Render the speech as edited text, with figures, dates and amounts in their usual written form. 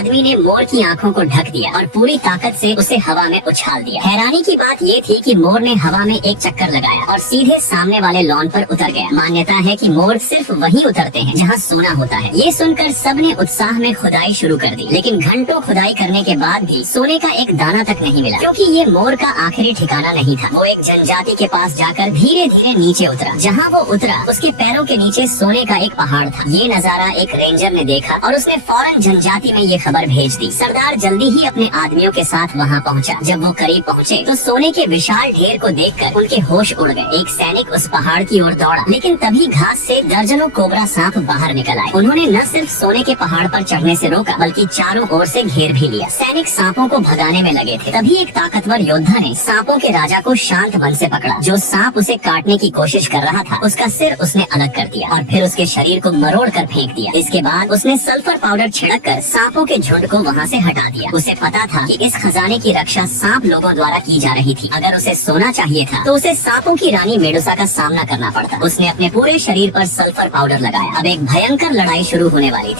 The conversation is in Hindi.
आदमी ने मोर की आंखों को ढक दिया और पूरी ताकत से उसे हवा में उछाल दिया। हैरानी की बात ये थी कि मोर ने हवा में एक चक्कर लगाया और सीधे सामने वाले लॉन पर उतर गया। मान्यता है कि मोर सिर्फ वहीं उतरते हैं जहां सोना होता है। ये सुनकर सबने उत्साह में खुदाई शुरू कर दी, लेकिन घंटों खुदाई करने के बाद भी सोने का एक दाना तक नहीं मिला, क्योंकि ये मोर का आखिरी ठिकाना नहीं था। वो एक जनजाति के पास जाकर धीरे धीरे नीचे उतरा। जहाँ वो उतरा उसके पैरों के नीचे सोने का एक पहाड़ था। ये नजारा एक रेंजर ने देखा और उसने फौरन जनजाति में ये खबर भेज दी। सरदार जल्दी ही अपने आदमियों के साथ वहाँ पहुँचा। जब वो करीब पहुँचे तो सोने के विशाल ढेर को देखकर उनके होश उड़ गए। एक सैनिक उस पहाड़ की ओर दौड़ा, लेकिन तभी घास से दर्जनों कोबरा सांप बाहर निकल आए। उन्होंने न सिर्फ सोने के पहाड़ पर चढ़ने से रोका, बल्कि चारों ओर से घेर भी लिया। सैनिक सांपों को भगाने में लगे थे। तभी एक ताकतवर योद्धा ने सांपों के राजा को शांत मन से पकड़ा। जो सांप उसे काटने की कोशिश कर रहा था, उसका सिर उसने अलग कर दिया और फिर उसके शरीर को मरोड़ कर फेंक दिया। इसके बाद उसने सल्फर पाउडर छिड़क कर सांपों के झुंड को वहाँ से हटा दिया। उसे पता था कि इस खजाने की रक्षा सांप लोगों द्वारा की जा रही थी। अगर उसे सोना चाहिए था तो उसे सांपों की रानी मेडुसा का सामना करना पड़ता। उसने अपने पूरे शरीर पर सल्फर पाउडर लगाया। अब एक भयंकर लड़ाई शुरू होने वाली थी।